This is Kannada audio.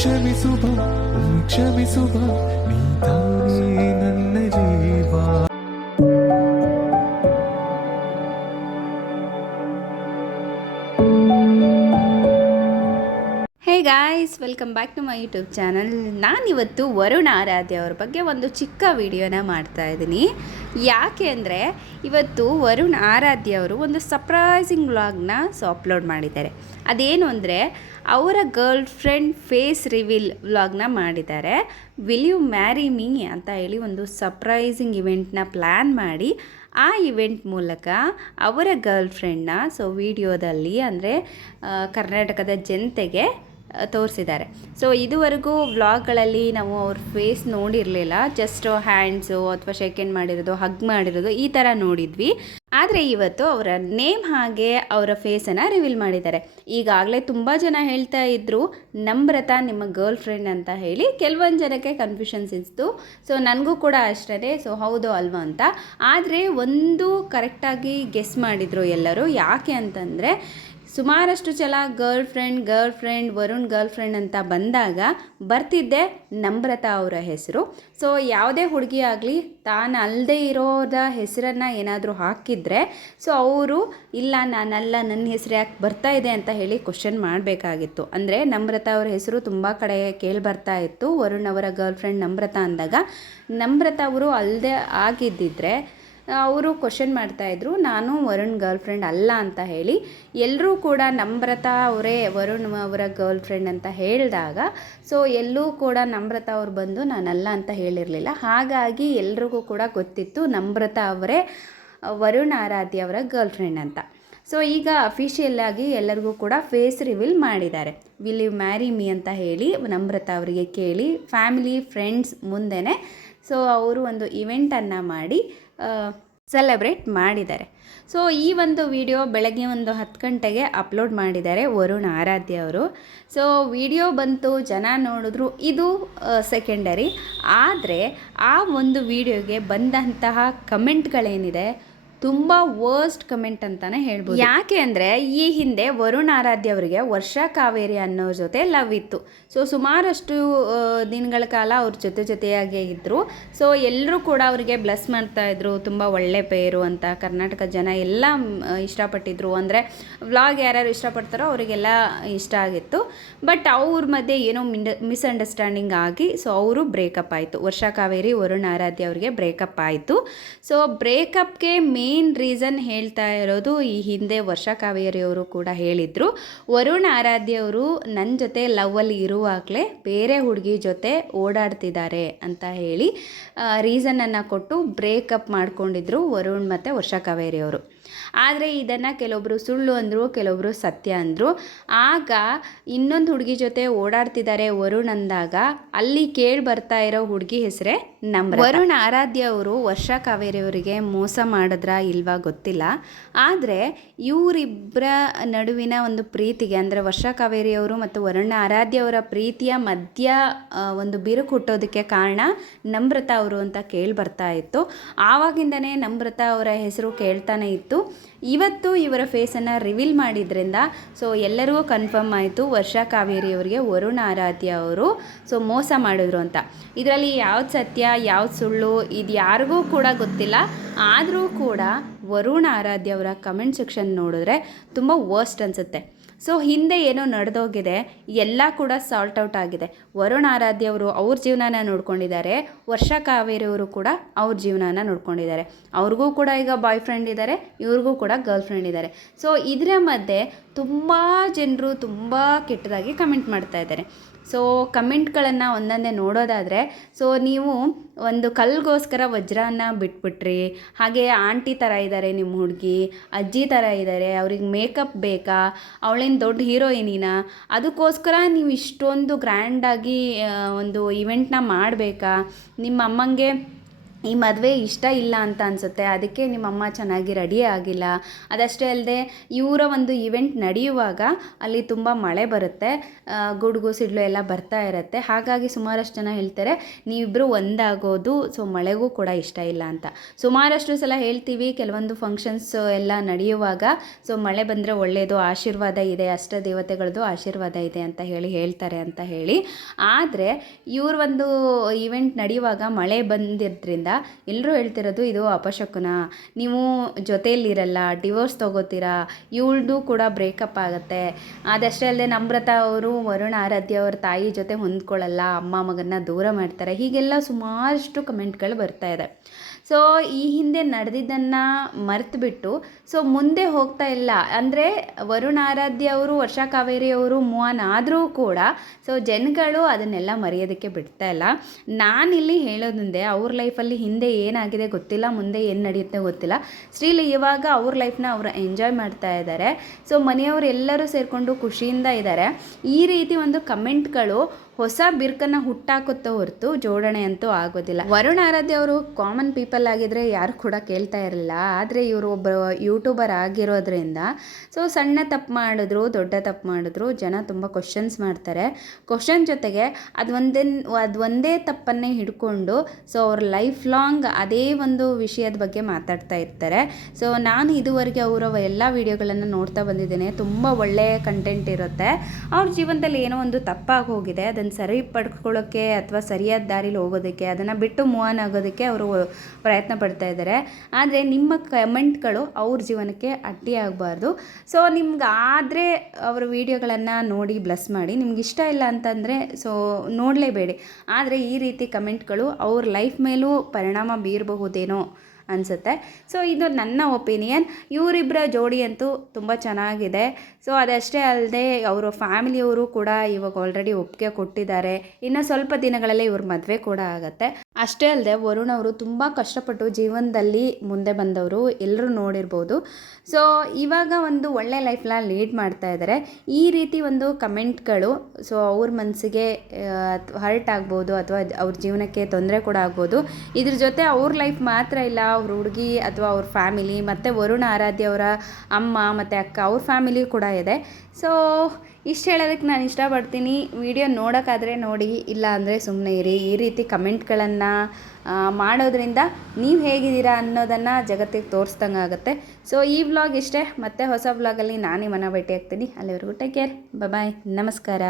ಕ್ಷಮಿಸುವ ಕ್ಷಮಿಸುವ ನೀ ತಾನೇ ನನ್ನ ಜೀವ. Hey guys, welcome back to my YouTube channel. ನಾನಿವತ್ತು ವರುಣ್ ಆರಾಧ್ಯ ಅವ್ರ ಬಗ್ಗೆ ಒಂದು ಚಿಕ್ಕ ವಿಡಿಯೋನ ಮಾಡ್ತಾ ಇದ್ದೀನಿ. ಯಾಕೆ ಅಂದರೆ ಇವತ್ತು ವರುಣ್ ಆರಾಧ್ಯ ಅವರು ಒಂದು ಸರ್ಪ್ರೈಸಿಂಗ್ ವ್ಲಾಗ್ನ ಅಪ್ಲೋಡ್ ಮಾಡಿದ್ದಾರೆ. ಅದೇನು ಅಂದರೆ ಅವರ ಗರ್ಲ್ ಫ್ರೆಂಡ್ ಫೇಸ್ ರಿವೀಲ್ ವ್ಲಾಗ್ನ ಮಾಡಿದ್ದಾರೆ. ವಿಲ್ ಯು ಮ್ಯಾರಿ ಮೀ ಅಂತ ಹೇಳಿ ಒಂದು ಸರ್ಪ್ರೈಸಿಂಗ್ ಇವೆಂಟ್ನ ಪ್ಲ್ಯಾನ್ ಮಾಡಿ ಆ ಇವೆಂಟ್ ಮೂಲಕ ಅವರ ಗರ್ಲ್ ಫ್ರೆಂಡ್ನ ವಿಡಿಯೋದಲ್ಲಿ ಅಂದರೆ ಕರ್ನಾಟಕದ ಜನತೆಗೆ ತೋರಿಸಿದ್ದಾರೆ. ಇದುವರೆಗೂ ವ್ಲಾಗ್ಗಳಲ್ಲಿ ನಾವು ಅವ್ರ ಫೇಸ್ ನೋಡಿರಲಿಲ್ಲ. ಜಸ್ಟ್ ಹ್ಯಾಂಡ್ಸು ಅಥವಾ ಶೇಕೆಂಡ್ ಮಾಡಿರೋದು, ಹಗ್ ಮಾಡಿರೋದು ಈ ಥರ ನೋಡಿದ್ವಿ. ಆದರೆ ಇವತ್ತು ಅವರ ನೇಮ್ ಹಾಗೆ ಅವರ ಫೇಸನ್ನು ರಿವೀಲ್ ಮಾಡಿದ್ದಾರೆ. ಈಗಾಗಲೇ ತುಂಬ ಜನ ಹೇಳ್ತಾ ಇದ್ದರು ನಮ್ರತಾ ನಿಮ್ಮ ಗರ್ಲ್ ಫ್ರೆಂಡ್ ಅಂತ ಹೇಳಿ. ಕೆಲವೊಂದು ಜನಕ್ಕೆ ಕನ್ಫ್ಯೂಷನ್ಸ್ ಇತ್ತು. ನನಗೂ ಕೂಡ ಅಷ್ಟೇ ಹೌದು ಅಲ್ವಾ ಅಂತ. ಆದರೆ ಒಂದು ಕರೆಕ್ಟಾಗಿ ಗೆಸ್ ಮಾಡಿದರು ಎಲ್ಲರೂ. ಯಾಕೆ ಅಂತಂದರೆ ಸುಮಾರಷ್ಟು ಸಲ girl friend Varun girl friend ಅಂತ ಬಂದಾಗ ಬರ್ತಿದ್ದೆ ನಮ್ರತಾ ಅವರ ಹೆಸರು. ಯಾವುದೇ ಹುಡುಗಿ ಆಗಲಿ ತಾನು ಅಲ್ಲದೆ ಇರೋದ ಹೆಸರನ್ನು ಏನಾದರೂ ಹಾಕಿದರೆ ಅವರು ಇಲ್ಲ ನಾನಲ್ಲ, ನನ್ನ ಹೆಸರು ಯಾಕೆ ಬರ್ತಾ ಇದೆ ಅಂತ ಹೇಳಿ ಕ್ವಶನ್ ಮಾಡಬೇಕಾಗಿತ್ತು. ಅಂದರೆ ನಮ್ರತಾ ಅವರ ಹೆಸರು ತುಂಬ ಕಡೆ ಕೇಳಿ ಬರ್ತಾ ಇತ್ತು. ವರುಣ್ ಅವರ ಗರ್ಲ್ ಫ್ರೆಂಡ್ ನಮ್ರತಾ ಅಂದಾಗ ನಮ್ರತಾ ಅವರು ಅಲ್ಲದೆ ಆಗಿದ್ದಿದ್ರೆ ಅವರು ಕ್ವಶನ್ ಮಾಡ್ತಾಯಿದ್ರು ನಾನು ವರುಣ್ ಗರ್ಲ್ ಫ್ರೆಂಡ್ ಅಲ್ಲ ಅಂತ ಹೇಳಿ. ಎಲ್ಲರೂ ಕೂಡ ನಮ್ರತಾ ಅವರೇ ವರುಣ್ ಅವರ ಗರ್ಲ್ ಫ್ರೆಂಡ್ ಅಂತ ಹೇಳಿದಾಗ ಎಲ್ಲೂ ಕೂಡ ನಮ್ರತಾ ಅವ್ರು ಬಂದು ನಾನಲ್ಲ ಅಂತ ಹೇಳಿರಲಿಲ್ಲ. ಹಾಗಾಗಿ ಎಲ್ರಿಗೂ ಕೂಡ ಗೊತ್ತಿತ್ತು ನಮ್ರತಾ ಅವರೇ ವರುಣ್ ಆರಾಧ್ಯ ಅವರ ಗರ್ಲ್ ಫ್ರೆಂಡ್ ಅಂತ. ಈಗ ಅಫಿಷಿಯಲ್ಲಾಗಿ ಎಲ್ಲರಿಗೂ ಕೂಡ ಫೇಸ್ ರಿವೀಲ್ ಮಾಡಿದ್ದಾರೆ. ವಿಲ್ ಯು ಮ್ಯಾರಿ ಮೀ ಅಂತ ಹೇಳಿ ನಮ್ರತಾ ಅವರಿಗೆ ಕೇಳಿ ಫ್ಯಾಮಿಲಿ ಫ್ರೆಂಡ್ಸ್ ಮುಂದೆನೇ ಅವರು ಒಂದು ಇವೆಂಟನ್ನು ಮಾಡಿ ಸೆಲೆಬ್ರೇಟ್ ಮಾಡಿದ್ದಾರೆ. ಈ ಒಂದು ವಿಡಿಯೋ ಬೆಳಗ್ಗೆ ಒಂದು 10 ಗಂಟೆಗೆ ಅಪ್ಲೋಡ್ ಮಾಡಿದ್ದಾರೆ ವರುಣ್ ಆರಾಧ್ಯ ಅವರು. ವಿಡಿಯೋ ಬಂತು, ಜನ ನೋಡಿದ್ರು, ಇದು ಸೆಕೆಂಡರಿ. ಆದರೆ ಆ ಒಂದು ವಿಡಿಯೋಗೆ ಬಂದಂತಹ ಕಮೆಂಟ್ಗಳೇನಿದೆ ತುಂಬ ವರ್ಸ್ಟ್ ಕಮೆಂಟ್ ಅಂತಲೇ ಹೇಳ್ಬೋದು. ಯಾಕೆ ಅಂದರೆ ಈ ಹಿಂದೆ ವರುಣ್ ಆರಾಧ್ಯ ಅವರಿಗೆ ವರ್ಷಾ ಕಾವೇರಿ ಅನ್ನೋರ ಜೊತೆ ಲವ್ ಇತ್ತು. ಸುಮಾರಷ್ಟು ದಿನಗಳ ಕಾಲ ಅವ್ರ ಜೊತೆಯಾಗೇ ಇದ್ದರು. ಎಲ್ಲರೂ ಕೂಡ ಅವರಿಗೆ ಬ್ಲೆಸ್ ಮಾಡ್ತಾಯಿದ್ರು, ತುಂಬ ಒಳ್ಳೆ ಪೇರು ಅಂತ ಕರ್ನಾಟಕ ಜನ ಎಲ್ಲ ಇಷ್ಟಪಟ್ಟಿದ್ರು. ಅಂದರೆ ವ್ಲಾಗ್ ಯಾರ್ಯಾರು ಇಷ್ಟಪಡ್ತಾರೋ ಅವರಿಗೆಲ್ಲ ಇಷ್ಟ ಆಗಿತ್ತು. ಬಟ್ ಅವ್ರ ಮಧ್ಯೆ ಏನೋ ಮಿಸ್ಅಂಡರ್ಸ್ಟ್ಯಾಂಡಿಂಗ್ ಆಗಿ ಅವರು ಬ್ರೇಕಪ್ ಆಯಿತು. ವರ್ಷಾ ಕಾವೇರಿ ವರುಣ್ ಆರಾಧ್ಯ ಅವರಿಗೆ ಬ್ರೇಕಪ್ ಆಯಿತು. ಬ್ರೇಕಪ್ಗೆ ಮೇನ್ ರೀಸನ್ ಹೇಳ್ತಾ ಇರೋದು ಈ ಹಿಂದೆ ವರ್ಷಾ ಕಾವೇರಿಯವರು ಕೂಡ ಹೇಳಿದರು, ವರುಣ್ ಆರಾಧ್ಯ ಅವರು ನನ್ನ ಜೊತೆ ಲವ್ವಲ್ಲಿ ಇರುವಾಗಲೇ ಬೇರೆ ಹುಡುಗಿ ಜೊತೆ ಓಡಾಡ್ತಿದ್ದಾರೆ ಅಂತ ಹೇಳಿ ರೀಸನನ್ನು ಕೊಟ್ಟು ಬ್ರೇಕಪ್ ಮಾಡ್ಕೊಂಡಿದ್ರು ವರುಣ್ ಮತ್ತು ವರ್ಷಾ ಕಾವೇರಿಯವರು. ಆದರೆ ಇದನ್ನು ಕೆಲವೊಬ್ಬರು ಸುಳ್ಳು ಅಂದರು, ಕೆಲವೊಬ್ಬರು ಸತ್ಯ ಅಂದರು. ಆಗ ಇನ್ನೊಂದು ಹುಡುಗಿ ಜೊತೆ ಓಡಾಡ್ತಿದ್ದಾರೆ ವರುಣ್ ಅಂದಾಗ ಅಲ್ಲಿ ಕೇಳಿ ಬರ್ತಾ ಇರೋ ಹುಡುಗಿ ಹೆಸರೇ ನಮ್ರತಾ. ವರುಣ್ ಆರಾಧ್ಯ ಅವರು ವರ್ಷಾ ಕಾವೇರಿಯವರಿಗೆ ಮೋಸ ಮಾಡಿದ್ರಾ ಇಲ್ವಾ ಗೊತ್ತಿಲ್ಲ. ಆದರೆ ಇವರಿಬ್ಬರ ನಡುವಿನ ಒಂದು ಪ್ರೀತಿಗೆ ಅಂದರೆ ವರ್ಷಾ ಕಾವೇರಿಯವರು ಮತ್ತು ವರುಣ್ ಆರಾಧ್ಯ ಅವರ ಪ್ರೀತಿಯ ಮಧ್ಯ ಒಂದು ಬಿರುಕು ಹುಟ್ಟೋದಕ್ಕೆ ಕಾರಣ ನಮ್ರತಾ ಅವರು ಅಂತ ಕೇಳಿ ಬರ್ತಾ ಇತ್ತು. ಆವಾಗಿಂದನೇ ನಮ್ರತಾ ಅವರ ಹೆಸರು ಕೇಳ್ತಾನೆ ಇತ್ತು. ಇವತ್ತು ಇವರ ಫೇಸನ್ನು ರಿವೀಲ್ ಮಾಡಿದ್ರಿಂದ ಎಲ್ಲರಿಗೂ ಕನ್ಫರ್ಮ್ ಆಯಿತು ವರ್ಷಾ ಕಾವೇರಿಯವರಿಗೆ ವರುಣ್ ಆರಾಧ್ಯ ಅವರು ಮೋಸ ಮಾಡಿದ್ರು ಅಂತ. ಇದರಲ್ಲಿ ಯಾವ್ದು ಸತ್ಯ ಯಾವ್ದು ಸುಳ್ಳು ಇದು ಯಾರಿಗೂ ಕೂಡ ಗೊತ್ತಿಲ್ಲ. ಆದರೂ ಕೂಡ ವರುಣ್ ಆರಾಧ್ಯ ಅವರ ಕಮೆಂಟ್ ಸೆಕ್ಷನ್ ನೋಡಿದ್ರೆ ತುಂಬ ವರ್ಸ್ಟ್ ಅನಿಸುತ್ತೆ. ಹಿಂದೆ ಏನೋ ನಡೆದೋಗಿದೆ, ಎಲ್ಲ ಕೂಡ ಸಾಲ್ಟ್ ಔಟ್ ಆಗಿದೆ. ವರುಣ್ ಆರಾಧ್ಯ ಅವರು ಅವ್ರ ಜೀವನನ ನೋಡ್ಕೊಂಡಿದ್ದಾರೆ, ವರ್ಷಾ ಕಾವೇರಿಯವರು ಕೂಡ ಅವ್ರ ಜೀವನನ ನೋಡ್ಕೊಂಡಿದ್ದಾರೆ. ಅವ್ರಿಗೂ ಕೂಡ ಈಗ ಬಾಯ್ ಫ್ರೆಂಡ್ ಇದ್ದಾರೆ, ಇವ್ರಿಗೂ ಕೂಡ ಗರ್ಲ್ ಫ್ರೆಂಡ್ ಇದ್ದಾರೆ. ಇದರ ಮಧ್ಯೆ ತುಂಬ ಜನರು ತುಂಬ ಕೆಟ್ಟದಾಗಿ ಕಮೆಂಟ್ ಮಾಡ್ತಾ ಇದ್ದಾರೆ. ಕಮೆಂಟ್ಗಳನ್ನು ಒಂದೊಂದೇ ನೋಡೋದಾದರೆ ನೀವು ಒಂದು ಕಲ್ಗೋಸ್ಕರ ವಜ್ರನ ಬಿಟ್ಬಿಟ್ರಿ, ಹಾಗೆ ಆಂಟಿ ಥರ ಇದ್ದಾರೆ ನಿಮ್ಮ ಹುಡುಗಿ, ಅಜ್ಜಿ ಥರ ಇದ್ದಾರೆ, ಅವ್ರಿಗೆ ಮೇಕಪ್ ಬೇಕಾ, ಅವಳೇನು ದೊಡ್ಡ ಹೀರೋಯಿನಿನಾ, ಅದಕ್ಕೋಸ್ಕರ ನೀವು ಇಷ್ಟೊಂದು ಗ್ರ್ಯಾಂಡಾಗಿ ಒಂದು ಇವೆಂಟ್ನ ಮಾಡಬೇಕಾ, ನಿಮ್ಮ ಅಮ್ಮಂಗೆ ಈ ಮದುವೆ ಇಷ್ಟ ಇಲ್ಲ ಅಂತ ಅನಿಸುತ್ತೆ, ಅದಕ್ಕೆ ನಿಮ್ಮಮ್ಮ ಚೆನ್ನಾಗಿ ರೆಡಿ ಆಗಿಲ್ಲ. ಅದಷ್ಟೇ ಅಲ್ಲದೆ ಇವರ ಒಂದು ಇವೆಂಟ್ ನಡೆಯುವಾಗ ಅಲ್ಲಿ ತುಂಬ ಮಳೆ ಬರುತ್ತೆ, ಗುಡುಗು ಸಿಡ್ಲು ಎಲ್ಲ ಬರ್ತಾ ಇರುತ್ತೆ. ಹಾಗಾಗಿ ಸುಮಾರಷ್ಟು ಜನ ಹೇಳ್ತಾರೆ ನೀವಿಬ್ಬರು ಒಂದಾಗೋದು ಸೊ ಮಳೆಗೂ ಕೂಡ ಇಷ್ಟ ಇಲ್ಲ ಅಂತ. ಸುಮಾರಷ್ಟು ಸಲ ಹೇಳ್ತೀವಿ ಕೆಲವೊಂದು ಫಂಕ್ಷನ್ಸ್ ಎಲ್ಲ ನಡೆಯುವಾಗ ಸೊ ಮಳೆ ಬಂದರೆ ಒಳ್ಳೆಯದು, ಆಶೀರ್ವಾದ ಇದೆ, ಅಷ್ಟ ದೇವತೆಗಳದ್ದು ಆಶೀರ್ವಾದ ಇದೆ ಅಂತ ಹೇಳ್ತಾರೆ ಅಂತ ಹೇಳಿ. ಆದರೆ ಇವ್ರ ಒಂದು ಇವೆಂಟ್ ನಡೆಯುವಾಗ ಮಳೆ ಬಂದಿದ್ದರಿಂದ ಎಲ್ಲರೂ ಹೇಳ್ತಿರೋದು ಇದು ಅಪಶಕುನ, ನೀವು ಜೊತೆಯಲ್ಲಿರಲ್ಲ, ಡಿವೋರ್ಸ್ ತೊಗೋತೀರಾ, ಇವಳದು ಕೂಡ ಬ್ರೇಕಪ್ ಆಗುತ್ತೆ. ಅದಷ್ಟೇ ಅಲ್ಲದೆ ನಮ್ರತಾ ಅವರು ವರುಣ್ ಆರಾಧ್ಯ ಅವ್ರ ತಾಯಿ ಜೊತೆ ಹೊಂದ್ಕೊಳ್ಳಲ್ಲ, ಅಮ್ಮ ಮಗನ್ನ ದೂರ ಮಾಡ್ತಾರೆ, ಹೀಗೆಲ್ಲ ಸುಮಾರಷ್ಟು ಕಮೆಂಟ್ಗಳು ಬರ್ತಾ ಇದೆ. ಸೊ ಈ ಹಿಂದೆ ನಡೆದಿದ್ದನ್ನು ಮರೆತುಬಿಟ್ಟು ಸೊ ಮುಂದೆ ಹೋಗ್ತಾ ಇಲ್ಲ ಅಂದರೆ ವರುಣ್ ಆರಾಧ್ಯ ಅವರು, ವರ್ಷಾ ಕಾವೇರಿ ಅವರು ಮೂವ್ ಆನ್ ಆದರೂ ಕೂಡ ಸೊ ಜನಗಳು ಅದನ್ನೆಲ್ಲ ಮರೆಯೋದಕ್ಕೆ ಬಿಡ್ತಾ ಇಲ್ಲ. ನಾನಿಲ್ಲಿ ಹೇಳೋದಂದೆ ಅವ್ರ ಲೈಫಲ್ಲಿ ಹಿಂದೆ ಏನಾಗಿದೆ ಗೊತ್ತಿಲ್ಲ, ಮುಂದೆ ಏನು ನಡೆಯುತ್ತೆ ಗೊತ್ತಿಲ್ಲ, ಸ್ಟಿಲ್ ಇವಾಗ ಅವ್ರ ಲೈಫ್ನ ಅವರು ಎಂಜಾಯ್ ಮಾಡ್ತಾ ಇದ್ದಾರೆ. ಸೊ ಮನೆಯವರು ಎಲ್ಲರೂ ಸೇರಿಕೊಂಡು ಖುಷಿಯಿಂದ ಇದ್ದಾರೆ. ಈ ರೀತಿ ಒಂದು ಕಮೆಂಟ್ಗಳು ಹೊಸ ಬಿರ್ಕನ್ನು ಹುಟ್ಟಾಕುತ್ತೋ ಹೊರತು ಜೋಡಣೆ ಅಂತೂ ಆಗೋದಿಲ್ಲ. ವರುಣ್ ಆರಾಧ್ಯ ಅವರು ಕಾಮನ್ ಪೀಪಲ್ ಆಗಿದ್ರೆ ಯಾರು ಕೂಡ ಕೇಳ್ತಾ ಇರಲಿಲ್ಲ. ಆದರೆ ಇವರು ಒಬ್ಬ ಯೂಟ್ಯೂಬರ್ ಆಗಿರೋದ್ರಿಂದ ಸೊ ಸಣ್ಣ ತಪ್ಪು ಮಾಡಿದ್ರು, ದೊಡ್ಡ ತಪ್ಪು ಮಾಡಿದ್ರು, ಜನ ತುಂಬ ಕ್ವಶನ್ಸ್ ಮಾಡ್ತಾರೆ. ಕ್ವಶನ್ ಜೊತೆಗೆ ಅದು ಒಂದೇ ತಪ್ಪನ್ನೇ ಹಿಡ್ಕೊಂಡು ಸೊ ಅವ್ರ ಲೈಫ್ ಲಾಂಗ್ ಅದೇ ಒಂದು ವಿಷಯದ ಬಗ್ಗೆ ಮಾತಾಡ್ತಾ ಇರ್ತಾರೆ. ಸೊ ನಾನು ಇದುವರೆಗೆ ಅವರ ಎಲ್ಲ ವಿಡಿಯೋಗಳನ್ನು ನೋಡ್ತಾ ಬಂದಿದ್ದೇನೆ. ತುಂಬ ಒಳ್ಳೆಯ ಕಂಟೆಂಟ್ ಇರುತ್ತೆ. ಅವ್ರ ಜೀವನದಲ್ಲಿ ಏನೋ ಒಂದು ತಪ್ಪಾಗಿ ಹೋಗಿದೆ, ಅದನ್ನು ಸರಿ ಪಡ್ಕೊಳ್ಳೋಕ್ಕೆ ಅಥವಾ ಸರಿಯಾದ ದಾರಿಲಿ ಹೋಗೋದಕ್ಕೆ, ಅದನ್ನು ಬಿಟ್ಟು ಮೂವ್ ಆನ್ ಆಗೋದಕ್ಕೆ ಅವರು ಪ್ರಯತ್ನ ಪಡ್ತಾ ಇದ್ದಾರೆ. ಆದರೆ ನಿಮ್ಮ ಕಮೆಂಟ್ಗಳು ಅವ್ರ ಜೀವನಕ್ಕೆ ಅಡ್ಡಿ ಆಗಬಾರ್ದು. ಸೊ ನಿಮ್ಗಾದರೆ ಅವರ ವಿಡಿಯೋಗಳನ್ನು ನೋಡಿ ಬ್ಲೆಸ್ ಮಾಡಿ, ನಿಮ್ಗೆ ಇಷ್ಟ ಇಲ್ಲ ಅಂತಂದರೆ ಸೊ ನೋಡಲೇಬೇಡಿ. ಆದರೆ ಈ ರೀತಿ ಕಮೆಂಟ್ಗಳು ಅವ್ರ ಲೈಫ್ ಮೇಲೂ ಪರಿಣಾಮ ಬೀರಬಹುದೇನೋ ಅನಿಸುತ್ತೆ. ಸೊ ಇದು ನನ್ನ ಒಪಿನಿಯನ್. ಇವರಿಬ್ಬರ ಜೋಡಿ ಅಂತೂ ತುಂಬ ಚೆನ್ನಾಗಿದೆ. ಸೊ ಅದಷ್ಟೇ ಅಲ್ಲದೆ ಅವರ ಫ್ಯಾಮಿಲಿಯವರು ಕೂಡ ಇವಾಗ ಆಲ್ರೆಡಿ ಒಪ್ಪಿಗೆ ಕೊಟ್ಟಿದ್ದಾರೆ. ಇನ್ನು ಸ್ವಲ್ಪ ದಿನಗಳಲ್ಲೇ ಇವ್ರ ಮದುವೆ ಕೂಡ ಆಗುತ್ತೆ. ಅಷ್ಟೇ ಅಲ್ಲದೆ ವರುಣ್ ಅವರು ತುಂಬ ಕಷ್ಟಪಟ್ಟು ಜೀವನದಲ್ಲಿ ಮುಂದೆ ಬಂದವರು, ಎಲ್ಲರೂ ನೋಡಿರ್ಬೋದು. ಸೊ ಇವಾಗ ಒಂದು ಒಳ್ಳೆ ಲೈಫ್ನ ಲೀಡ್ ಮಾಡ್ತಾ ಇದ್ದಾರೆ. ಈ ರೀತಿ ಒಂದು ಕಮೆಂಟ್ಗಳು ಸೊ ಅವ್ರ ಮನಸ್ಸಿಗೆ ಹರ್ಟ್ ಆಗ್ಬೋದು ಅಥವಾ ಅವ್ರ ಜೀವನಕ್ಕೆ ತೊಂದರೆ ಕೂಡ ಆಗ್ಬೋದು. ಇದ್ರ ಜೊತೆ ಅವ್ರ ಲೈಫ್ ಮಾತ್ರ ಇಲ್ಲ, ಅವ್ರ ಹುಡುಗಿ ಅಥವಾ ಅವ್ರ ಫ್ಯಾಮಿಲಿ ಮತ್ತು ವರುಣ್ ಆರಾಧ್ಯ ಅವರ ಅಮ್ಮ ಮತ್ತು ಅಕ್ಕ ಅವ್ರ ಫ್ಯಾಮಿಲಿ ಕೂಡ ಇದೆ. ಸೊ ಇಷ್ಟು ಹೇಳೋದಕ್ಕೆ ನಾನು ಇಷ್ಟಪಡ್ತೀನಿ. ವಿಡಿಯೋ ನೋಡೋಕ್ಕಾದರೆ ನೋಡಿ, ಇಲ್ಲ ಅಂದರೆ ಸುಮ್ಮನೆ ಇರಿ. ಈ ರೀತಿ ಕಮೆಂಟ್ಗಳನ್ನು ಮಾಡೋದ್ರಿಂದ ನೀವು ಹೇಗಿದ್ದೀರಾ ಅನ್ನೋದನ್ನು ಜಗತ್ತಿಗೆ ತೋರಿಸ್ದಂಗೆ ಆಗುತ್ತೆ. ಸೊ ಈ ವ್ಲಾಗ್ ಇಷ್ಟೇ. ಮತ್ತೆ ಹೊಸ ವ್ಲಾಗಲ್ಲಿ ನಾನು ನಿಮ್ಮನ್ನು ಭೇಟಿ ಆಗ್ತೀನಿ. ಅಲ್ಲಿವರೆಗೂ ಟೇಕ್ ಕೇರ್, ಬಾಯ್, ನಮಸ್ಕಾರ.